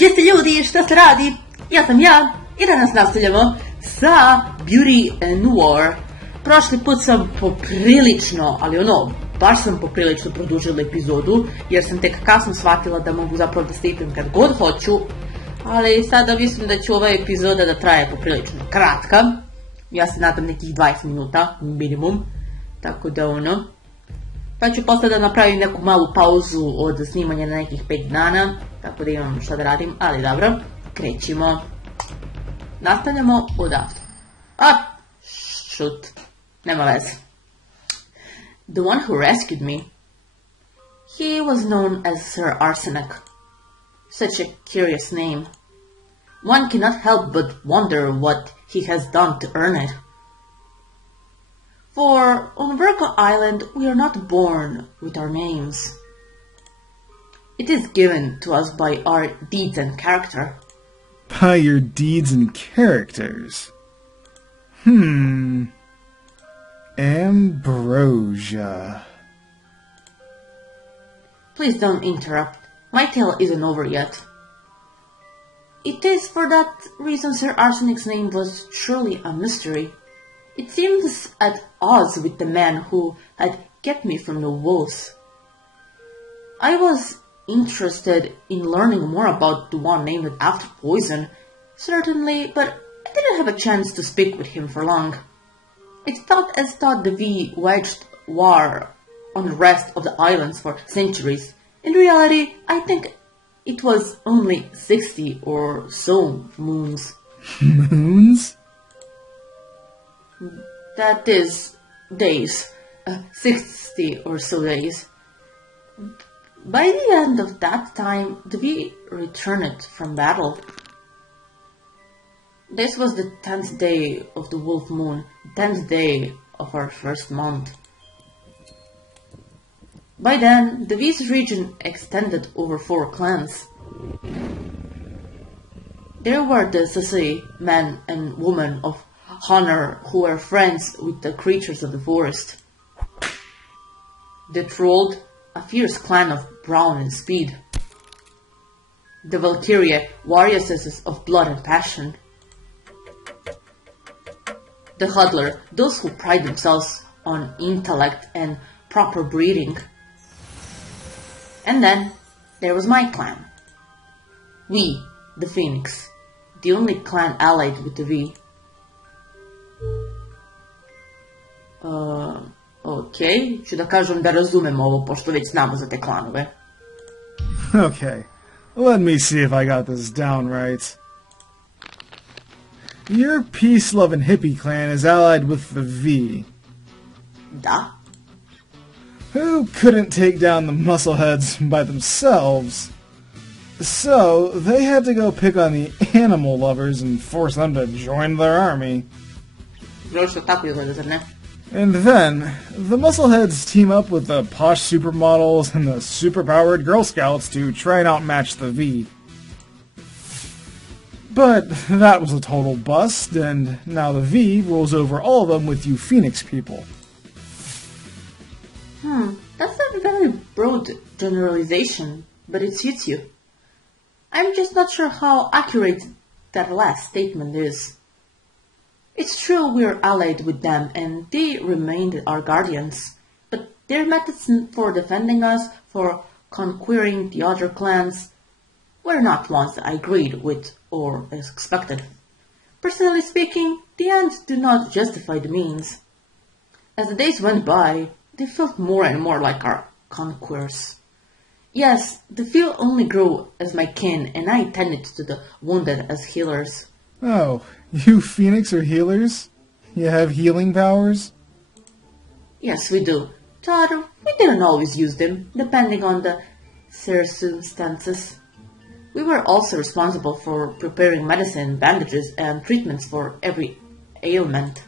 Gdje ste ljudi, šta se radi? Ja sam ja i danas nastavljamo sa Beauty and War. Prošli put sam poprilično, ali baš sam poprilično produžila epizodu, jer sam tek kasno shvatila da mogu zapravo da snipim kad god hoću, ali sada mislim da će ova epizoda da traje poprilično kratka. Ja se nadam nekih 20 minuta minimum, tako da pa ću posle da napravim neku malu pauzu od snimanja na nekih 5 dana, tako da imam šta da radim, ali dobro, krećemo. Nastavljamo odavde. Šut, nema veze. The one who rescued me. He was known as Sir Arsenic. Such a curious name. One cannot help but wonder what he has done to earn it. For on Virgo Island we are not born with our names. It is given to us by our deeds and character. By your deeds and characters? Ambrosia. Please don't interrupt. My tale isn't over yet. It is for that reason Sir Arsenic's name was truly a mystery. It seems at odds with the man who had kept me from the wolves. I was interested in learning more about the one named after poison, certainly, but I didn't have a chance to speak with him for long. It thought as thought the V waged war on the rest of the islands for centuries. In reality, I think it was only 60 or so moons. Moons? That is, days. 60 or so days. By the end of that time, the V returned from battle. This was the 10th day of the wolf moon, 10th day of our first month. By then, the V's region extended over 4 clans. There were the Sasei, men and women of honor who were friends with the creatures of the forest. The Trolled, a fierce clan of brawn and speed. The Valkyrie, warriors of blood and passion. The Huddler, those who pride themselves on intellect and proper breeding. And then there was my clan. We, the Phoenix, the only clan allied with the V. Okay, ću da kažem da razumem ovo, pošto već znamo za te klanove. Okay, let me see if I got this down right. Your peace-loving hippie clan is allied with the V. Da? Who couldn't take down the muscleheads by themselves. So, they had to go pick on the animal lovers and force them to join their army. Zašto tako izgleda, zar ne? And then, the muscleheads team up with the posh supermodels and the superpowered Girl Scouts to try and outmatch the V. But that was a total bust, and now the V rules over all of them with you Phoenix people. That's a very broad generalization, but it suits you. I'm just not sure how accurate that last statement is. It's true we're allied with them and they remained our guardians, but their methods for defending us, for conquering the other clans, were not ones I agreed with or expected. Personally speaking, the ends do not justify the means. As the days went by, they felt more and more like our conquerors. Yes, the field only grew as my kin, and I tended to the wounded as healers. Oh, you Phoenix are healers? You have healing powers? Yes, we do. But we didn't always use them, depending on the circumstances. We were also responsible for preparing medicine, bandages, and treatments for every ailment.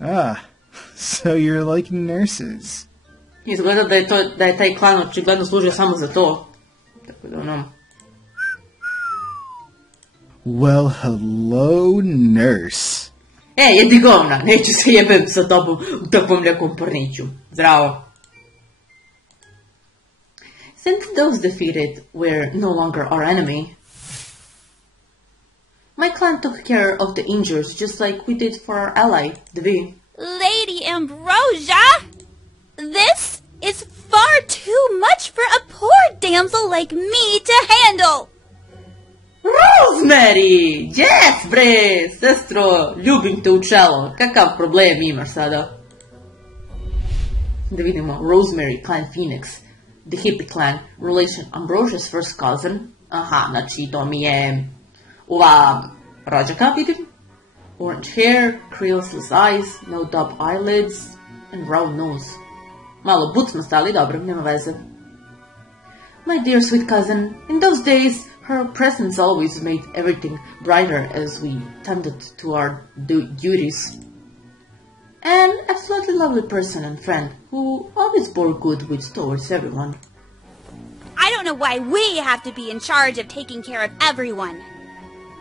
Ah, so you're like nurses. Izgleda da je taj klan očigledno služio samo za to. Tako da Well, hello, nurse. Jedi govna, neću se jebem sa tobom u takvom nekom porniću. Zdravo. Since those defeated were no longer our enemy, My clan took care of the injured, just like we did for our ally, Dvi. Lady Ambrosia! This is far too much for a poor damsel like me to handle! Rosemary! Yes, bre! Sestro, ljubim te u čelo. Kakav problem imaš sada? Da vidimo, Rosemary, clan Phoenix. The hippie clan, relation Ambrosia's first cousin. Aha, znači to mi je ova rođaka, vidim. Orange hair, creaseless eyes, no dub eyelids, and round nose. Malo bucmasta, ali dobro, nema veze. My dear sweet cousin, in those days, her presence always made everything brighter as we tended to our duties. An absolutely lovely person and friend who always bore good wits towards everyone. I don't know why we have to be in charge of taking care of everyone.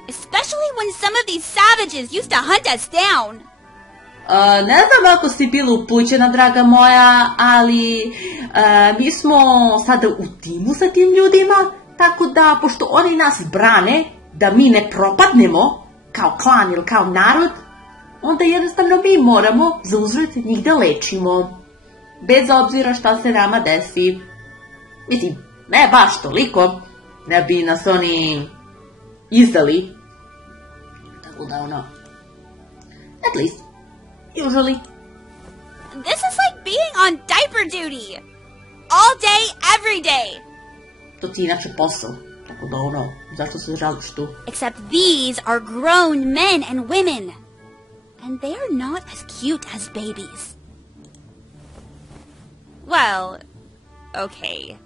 Especially when some of these savages used to hunt us down. Ne znam ako si bila upućena, draga moja, ali mi smo sada u timu sa tim ljudima, tako da, pošto oni nas brane, da mi ne propadnemo, kao klan ili kao narod, onda jednostavno mi moramo zauzvrat njih da lečimo. Bez obzira šta se nama desi. Mislim, ne baš toliko, ne bi nas oni izdali. Tako da ono, at least, usually. This is like being on diaper duty. All day, every day. To ti inače posao. Tako da ono, zašto se žališ tu? Except these are grown men and women. And they are not as cute as babies. Well, okay.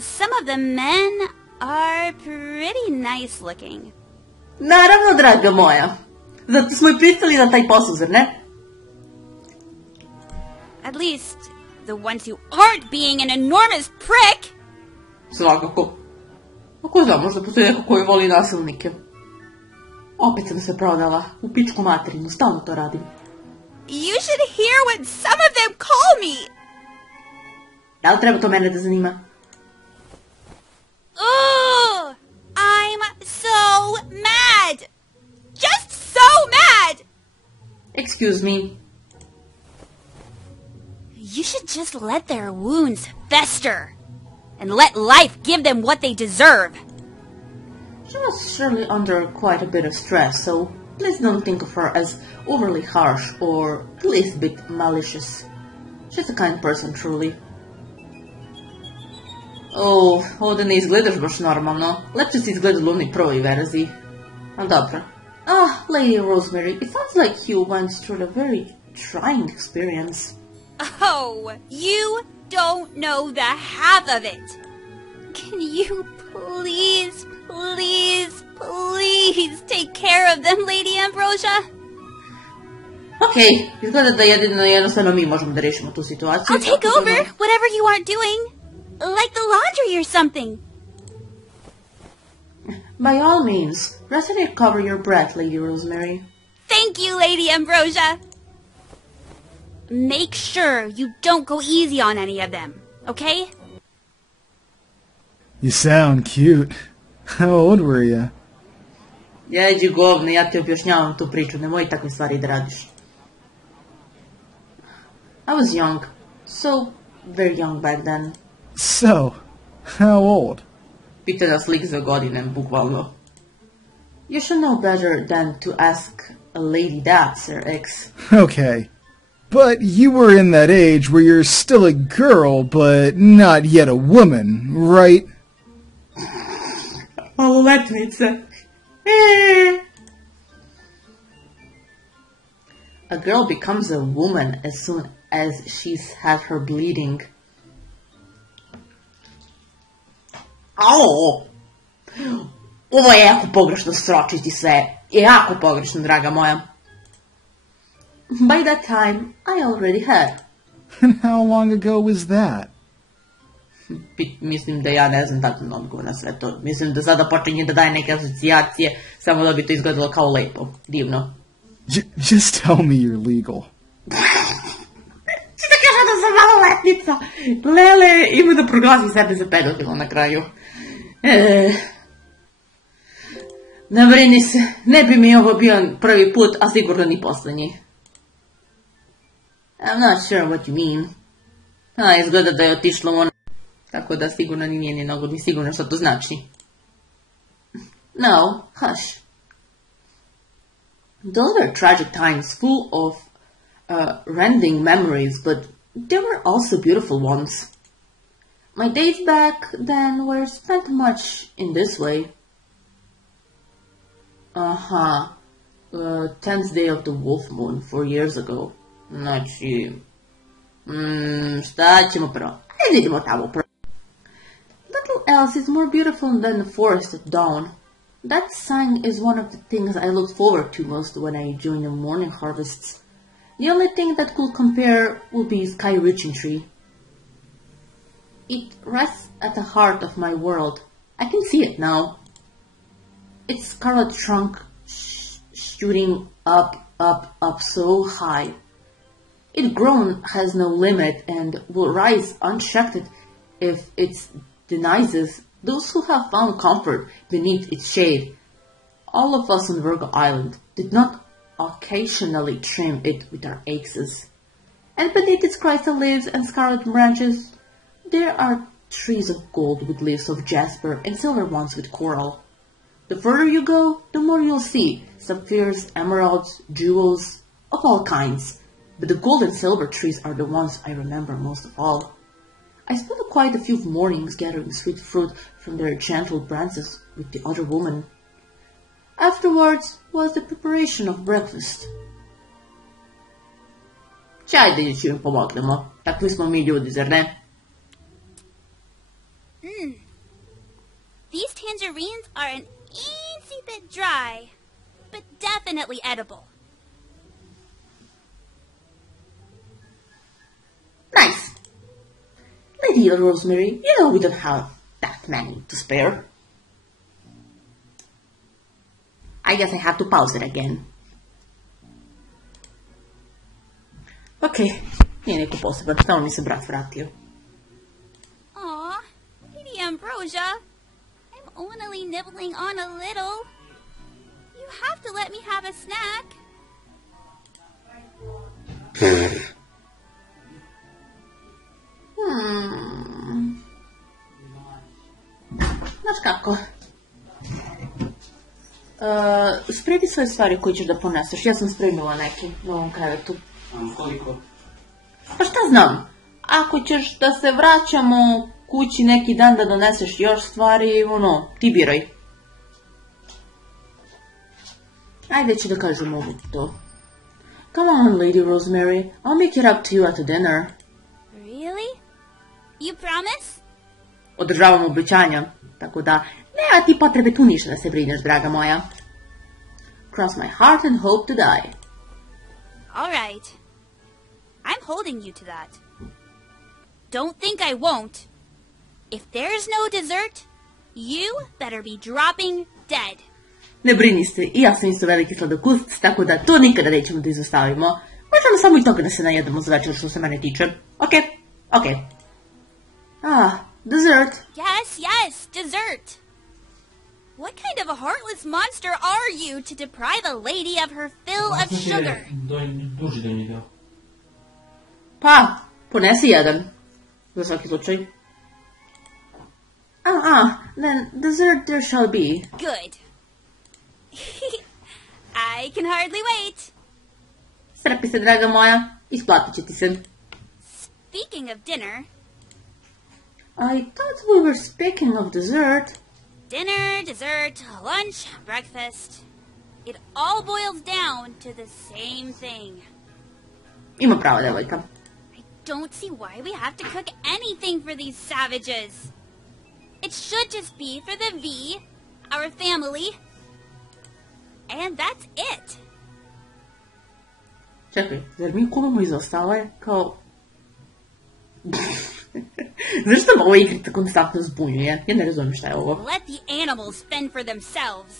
Some of the men are pretty nice looking. Naravno, draga moja. Zato smo i pristali na taj posao, zar ne? At least, the ones who aren't being an enormous prick. Svakako. Ako znam, možda postoji neko koji voli nasilnike. Opet sam se prodala. U pičku materinu. Stalno to radim. You should hear what some of them call me. Da li treba to mene da zanima? Ugh! I'm so mad! Just so mad! Excuse me. You should just let their wounds fester. And let life give them what they deserve. She was surely under quite a bit of stress, so please don't think of her as overly harsh or the least bit malicious. She's a kind person, truly. Oh, ovdje ne izgledaš baš normalno. Lepše si izgledala u onoj prvoj verziji. Ali dobro. Lady Rosemary, it sounds like you went through a very trying experience. Oh, you don't know the half of it. Can you please take care of them, Lady Ambrosia? Okay, izgleda da jednostavno mi možemo da rešimo tu situaciju. I'll take over whatever you aren't doing. Like the laundry or something. By all means, rest and recover your breath, Lady Rosemary. Thank you, Lady Ambrosia. Make sure you don't go easy on any of them, okay? You sound cute. How old were you? Jeđi govne, ja ti objašnjavam tu priču, nemoj takve stvari da radiš. I was young, so very young back then. So, how old? Pita nas lik za godine, bukvalno. You should know better than to ask a lady that, Sir X. Okay. But you were in that age where you're still a girl, but not yet a woman, right? Maloletnica. A girl becomes a woman as soon as she's had her bleeding. Au! Ovo je jako pogrešno sročiti sve. Jako pogrešno, draga moja. By that time, I already had. And how long ago was that? Mislim da ja ne znam tačan odgovor na sve to. Mislim da sada počinje da daje neke asocijacije, samo da bi to izgledalo kao lepo, divno. Just tell me you're legal. Či da kažem da sam maloletnica? Lele, ima da proglasi sebe za pedofila na kraju. Ne brini se, ne bi mi ovo bio prvi put, a sigurno ni posljednji. I'm not sure what you mean. Izgleda da je otišlo ono, tako da sigurno ni nije ni mnogo, ni sigurno što to znači. No, hush. Those were tragic times full of rending memories, but there were also beautiful ones. My days back then were spent much in this way. 10th day of the wolf moon 4 years ago. Znači, šta ćemo prvo? Idemo tamo prvo. Little else is more beautiful than the forest at dawn. That sign is one of the things I look forward to most when I join the morning harvests. The only thing that could compare would be Sky Reaching Tree. It rests at the heart of my world. I can see it now. Its scarlet trunk shooting up so high. Its grown has no limit and will rise unchecked if it denies those who have found comfort beneath its shade. All of us on Virgo Island did not occasionally trim it with our axes. And beneath its crystal leaves and scarlet branches, there are trees of gold with leaves of jasper and silver ones with coral. The further you go, the more you'll see sapphires, emeralds, jewels of all kinds. But the gold and silver trees are the ones I remember most of all. I spent quite a few mornings gathering sweet fruit from their gentle branches with the other woman. Afterwards was the preparation of breakfast. Ajde da ću im pomognemo. Takvi smo mi ljudi, zar ne? These tangerines are an easy bit dry, but definitely edible. Nice. Lady Rosemary, you know we don't have that many to spare. I guess I have to pause it again. Ok, nije neko poseban, samo mi se brat vratio. Aw, Lady Ambrosia, I'm only nibbling on a little. You have to let me have a snack. Znaš kako? Spremi svoje stvari koje ćeš da poneseš. Ja sam spremila neki na ovom krevetu. Koliko? Pa šta znam? Ako ćeš da se vraćamo kući neki dan da doneseš još stvari, ti biraj. Ajde ću da kažem ovo to. Come on, Lady Rosemary. I'll make it up to you at the dinner. Really? You promise? Održavam obećanja, tako da nema ti potrebe tu ništa da se brineš, draga moja. Cross my heart and hope to die. All right. I'm holding you to that. Don't think I won't. If there's no dessert, you better be dropping dead. Ne brini se, i ja sam isto veliki sladokust, tako da to nikada nećemo da izostavimo. Možemo samo i toga da se najedemo za večer što se mene tiče. Ok. Dessert. Yes, dessert. What kind of a heartless monster are you to deprive a lady of her fill of sugar? Duži da mi dao. Pa, ponesi jedan. Za svaki slučaj. Then dessert there shall be. Good. I can hardly wait. Strpi se, draga moja. Isplatit će ti se. Speaking of dinner... I thought we were speaking of dessert. Dinner, dessert, lunch, breakfast. It all boils down to the same thing. Ima pravo, devojka. I don't see why we have to cook anything for these savages. It should just be for the V, our family, and that's it. Čekaj, zar mi kulamo iz ostale? Kao... Zašto me ova igra konstantno zbunjuje? Ja ne razumijem šta je ovo. Let the animals fend for themselves.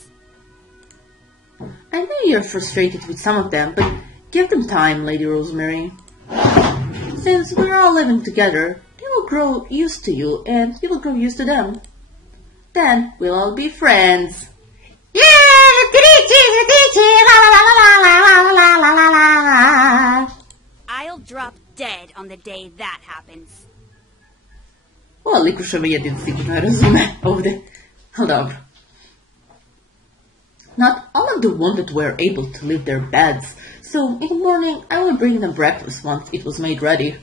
I know you're frustrated with some of them, but give them time, Lady Rosemary. Since we're all living together, they will grow used to you, and you will grow used to them. Then we'll all be friends. Yay! I'll drop dead on the day that happens. Ova likuševa jedin sigurno razume ovdje. Ali dobro. Not all of the wounded were able to leave their beds, so in the morning I would bring them breakfast once it was made ready.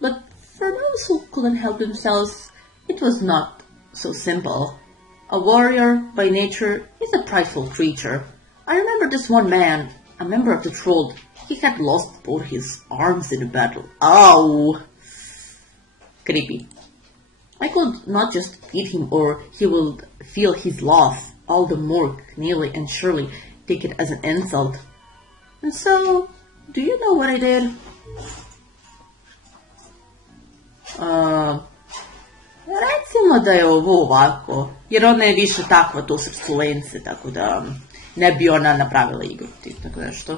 But for those who couldn't help themselves, it was not so simple. A warrior, by nature, is a prideful creature. I remember this one man, a member of the troll. He had lost both his arms in the battle. Ow! Creepy. I could not just feed him or he would feel his loss all the more keenly and surely take it as an insult. And so, do you know what I did? Recimo da je ovo ovako, jer ona je više takva, to su psulence, tako da ne bi ona napravila igru, tako nešto.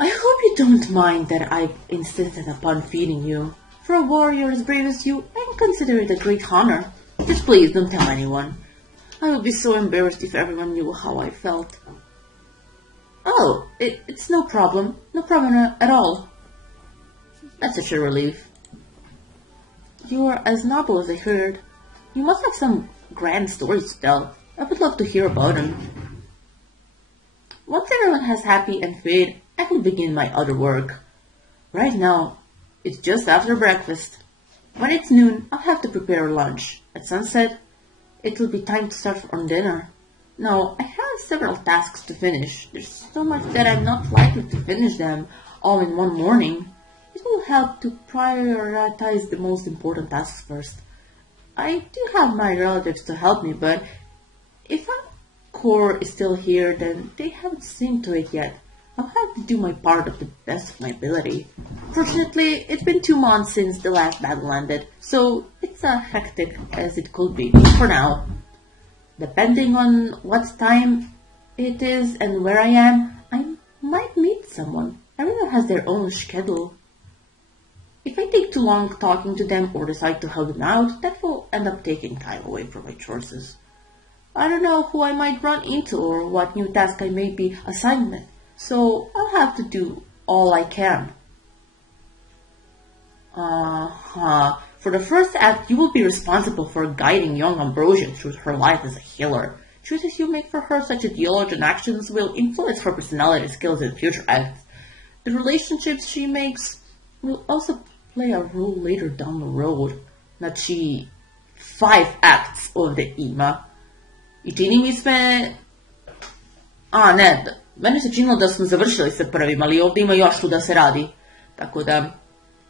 I hope you don't mind that I've insisted upon feeding you. For a warrior as brave as you, I consider it a great honor. Just please don't tell anyone. I would be so embarrassed if everyone knew how I felt. Oh, it's no problem. No problem at all. That's such a relief. You are as noble as I heard. You must have some grand stories to tell. I would love to hear about them. Once everyone has happy and fed, I can begin my other work. Right now, it's just after breakfast. When it's noon, I'll have to prepare lunch. At sunset, it will be time to start on dinner. Now, I have several tasks to finish. There's so much that I'm not likely to finish them all in one morning. It will help to prioritize the most important tasks first. I do have my relatives to help me, but if our core is still here, then they haven't seen to it yet. I'll have to do my part of the best of my ability. Fortunately, it's been 2 months since the last battle ended, so it's as hectic as it could be, for now. Depending on what time it is and where I am, I might meet someone. Everyone has their own schedule. If I take too long talking to them or decide to help them out, that will end up taking time away from my choices. I don't know who I might run into or what new task I may be assigned, so I'll have to do all I can. For the first act, you will be responsible for guiding young Ambrosia through her life as a healer. Choices you make for her, such as dialogue and actions, will influence her personality, skills, and future acts. The relationships she makes will also play a role later down the road. Znači, 5 acts ovdje ima. I čini mi se... ne, meni se činilo da smo završili sa prvim, ali ovdje ima još tu da se radi. Tako da,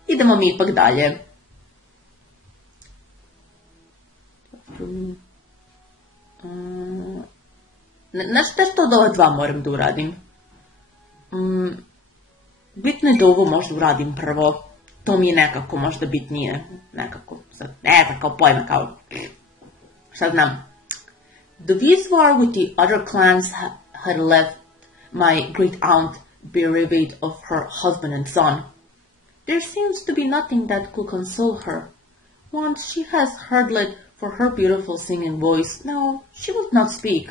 idemo mi ipak dalje. Nešto od ova 2 moram da uradim. Bitno je da ovo možda uradim prvo. To mi je nekako možda bitnije. Nekako, sad, kao pojma, kao... Šta znam. The V's war with the other clans had left my great aunt bereaved of her husband and son. There seems to be nothing that could console her. Once she has hurdled for her beautiful singing voice, now she would not speak.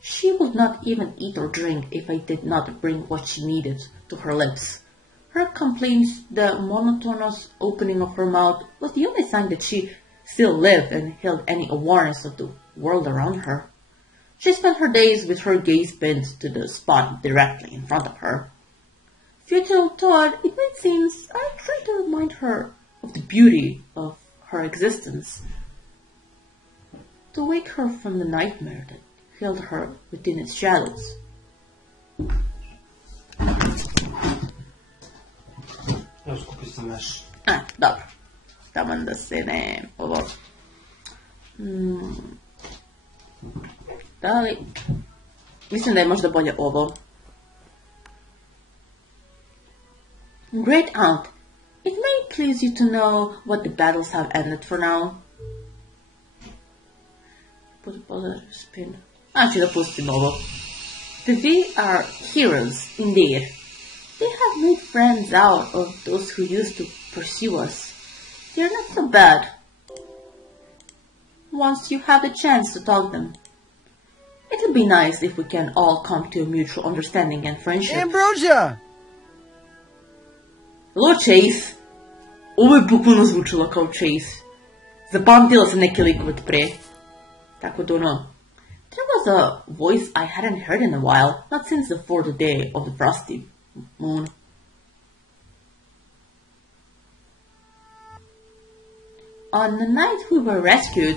She would not even eat or drink if I did not bring what she needed to her lips. Her complaints, the monotonous opening of her mouth, was the only sign that she still lived and held any awareness of the world around her. She spent her days with her gaze bent to the spot directly in front of her. Futile thought, it might seem, I tried to remind her of the beauty of her existence, to wake her from the nightmare that held her within its shadows. Dobro. Taman da se ne... Ovo... Da li... Mislim da je možda bolje ovo. Great Aunt, it may please you to know what the battles have ended for now. Put a bullet spin. Ću da pustim ovo. The V are heroes, indeed. They have made friends out of those who used to pursue us. They're not so bad once you have the chance to talk them. It'll be nice if we can all come to a mutual understanding and friendship. Ambrosia! Hello, Chase. Ovo je bukvalno zvučilo kao Chase. Zapamtila sam neke likove od pre. Tako da ono... There was a voice I hadn't heard in a while, not since the fourth day of the frosty moon. On the night we were rescued,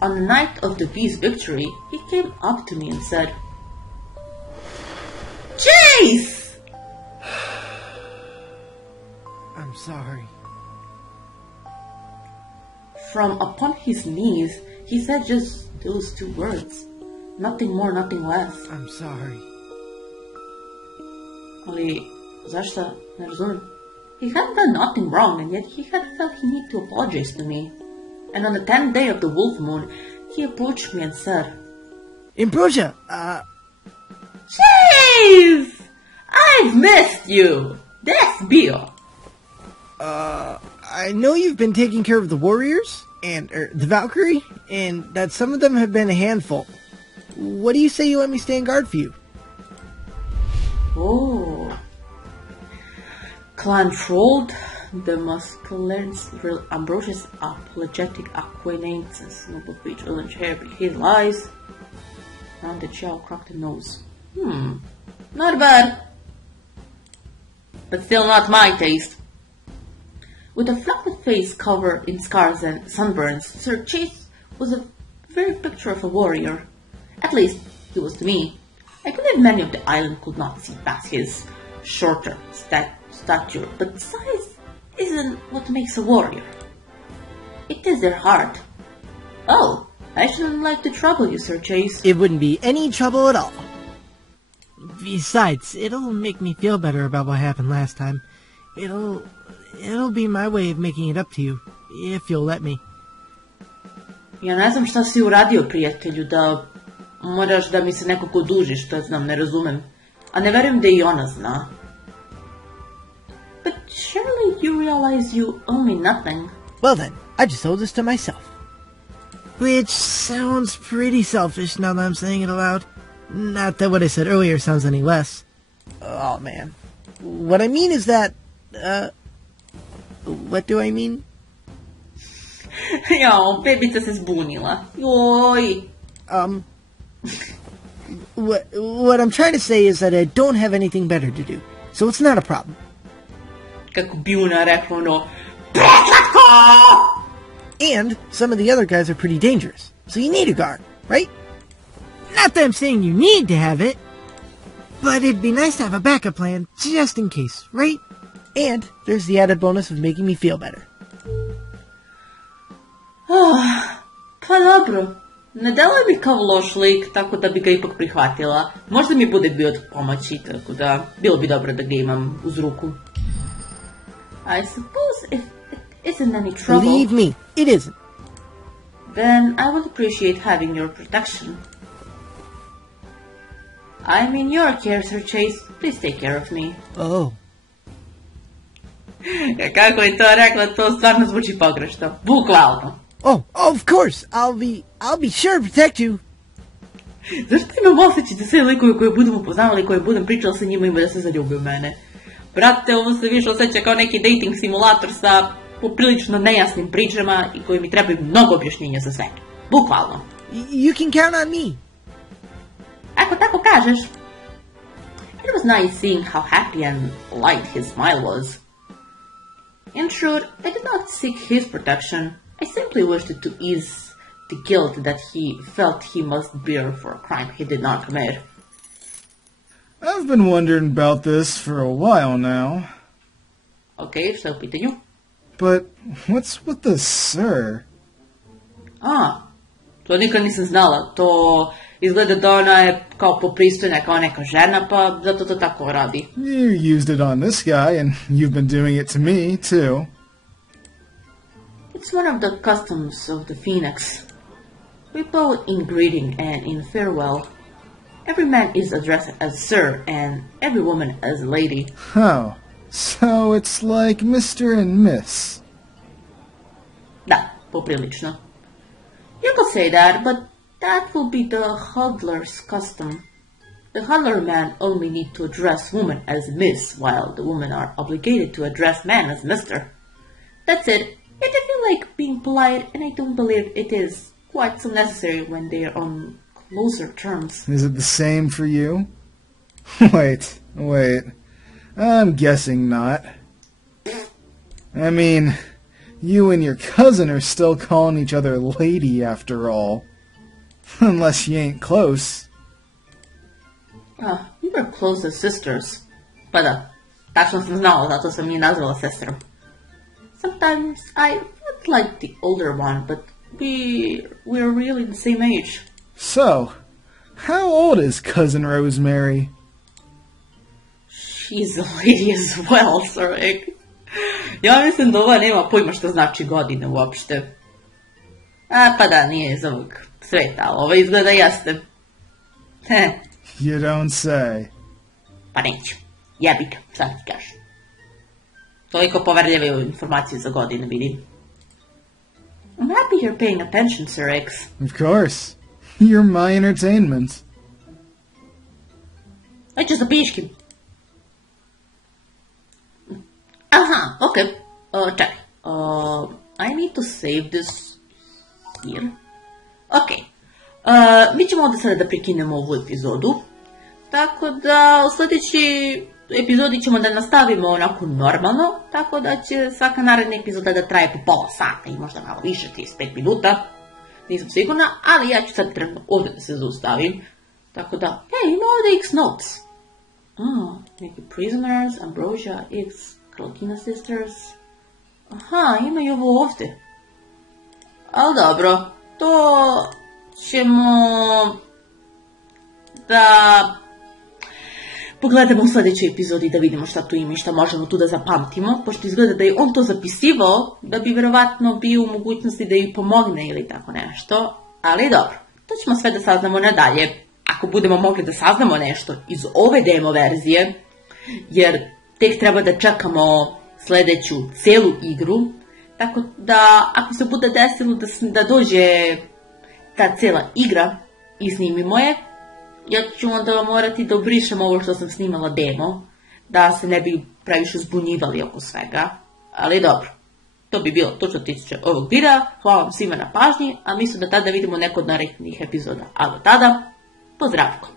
on the night of the bee's victory, he came up to me and said, Chase! I'm sorry. From upon his knees, he said just those two words. Nothing more, nothing less. I'm sorry. Ali, zašto? Ne razumem. He had done nothing wrong, and yet he had felt he needed to apologize to me. And on the 10th day of the wolf moon, he approached me and said, Ambrosia, Chase! I've missed you! That's Bill. I know you've been taking care of the warriors, and the Valkyrie, and that some of them have been a handful. What do you say you let me stand guard for you? Oh. Controlled the masculines Ambrosius apologetic acquaintances, noble speech, orange hair, big hazel eyes, rounded shell, crooked nose. Not bad. But still not my taste. With a fluffy face covered in scars and sunburns, Sir Chase was a very picture of a warrior. At least, he was to me. I believe many of the island could not see past his shorter stature, but size isn't what makes a warrior. It is their heart. Oh, I shouldn't like to trouble you, Sir Chase. It wouldn't be any trouble at all. Besides, it'll make me feel better about what happened last time. It'll be my way of making it up to you, if you'll let me. Ja ne znam šta si uradio, prijatelju, da moraš da mi se nekako dužiš, to znam, ne razumem. A ne verujem da i ona zna. But surely you realize you owe me nothing. Well then, I just owe this to myself. Which sounds pretty selfish now that I'm saying it aloud. Not that what I said earlier sounds any less. Oh man. What I mean is that, what do I mean? Jao, bebica se zbunila. Joj. What I'm trying to say is that I don't have anything better to do, so it's not a problem. Kako bi ona rekla ono, prokletko! And some of the other guys are pretty dangerous, so you need a guard, right? Not that I'm saying you need to have it, but it'd be nice to have a backup plan just in case, right? And there's the added bonus of making me feel better. Pa dobro, ne deluje mi kao loš lik, tako da bi ga ipak prihvatila. Možda mi bude bio od pomoći, tako da bilo bi dobro da ga imam uz ruku. I suppose if it isn't any trouble... Believe me, it isn't. Then I would appreciate having your protection. I'm in your care, Sir Chase. Please take care of me. Oh. Kako je to rekla, to stvarno zvuči pogrešno. Bukvalno. Oh, of course. I'll be sure to protect you. Zašto imam osjećaj da sve likove koje budem upoznavali, koje budem pričala sa njima ima da se zaljube u mene? Brate, ovo se više osjeća kao neki dating simulator sa poprilično nejasnim pričama i koji mi trebaju mnogo objašnjenja za sve. Bukvalno. You can count on me. Ako tako kažeš. It was nice seeing how happy and light his smile was. In truth, I did not seek his protection. I simply wished to ease the guilt that he felt he must bear for a crime he did not commit. I've been wondering about this for a while now. Okay, so pitanju. But what's with the sir? To nikad nisam znala. To izgleda da ona je kao popristojna, kao neka žena, pa zato to tako radi. You used it on this guy, and you've been doing it to me, too. It's one of the customs of the Phoenix. We bow in greeting and in farewell. Every man is addressed as sir, and every woman as lady. Oh, so it's like Mr. and Miss. Da, poprilično. You could say that, but That will be the Hodler's custom. The Hodler men only need to address women as Miss, while the women are obligated to address men as Mr. That's it. And I feel like being polite, and I don't believe it is quite so necessary when they are on closer terms. Is it the same for you? Wait. I'm guessing not. I mean, you and your cousin are still calling each other lady after all. Unless you ain't close. We were close as sisters. Pa tačno sam znala, zato sam je nazvala sestrom. Sometimes I felt like the older one, but we're really the same age. So, how old is Cousin Rosemary? She's a lady as well, sorry. Ja mislim da ova nema pojma što znači godine uopšte. Pa da, nije iz ovog sveta, ali ova izgleda jeste. You don't say. Pa neću. Jebik, sad ti kažem. Toliko poverljive informacije za godine, vidim. I'm happy you're paying attention, Sir X. Of course. You're my entertainment. Neću za piškim. Aha, okay. Čekaj. I need to save this here. Okay. Mi ćemo ovdje sada da prekinemo ovu epizodu. Tako da u sljedeći epizodi ćemo da nastavimo onako normalno. Tako da će svaka naredna epizoda da traje po pola sata i možda malo više, 35 minuta. Nisam sigurna, ali ja ću sad trenutno ovdje da se zaustavim. Tako da, ima ovdje X notes. Neki prisoners, Ambrosia, X, Kalkina sisters. Aha, ima i ovo ovdje. Ali dobro, to ćemo da pogledamo u sljedećoj epizodi da vidimo šta tu ima i šta možemo tu da zapamtimo, pošto izgleda da je on to zapisivao, da bi verovatno bio u mogućnosti da ju pomogne ili tako nešto, ali dobro, to ćemo sve da saznamo nadalje, ako budemo mogli da saznamo nešto iz ove demo verzije, jer tek treba da čekamo sljedeću celu igru, tako da ako se bude desilo da dođe ta cijela igra i snimimo je, ja ću onda morati da obrišem ovo što sam snimala demo, da se ne bi previše zbunjivali oko svega, ali dobro. To bi bilo to što tiče ovog videa, hvala vam svima na pažnji, a mislim da tada vidimo neko od narednih epizoda. A do tada, pozdravko!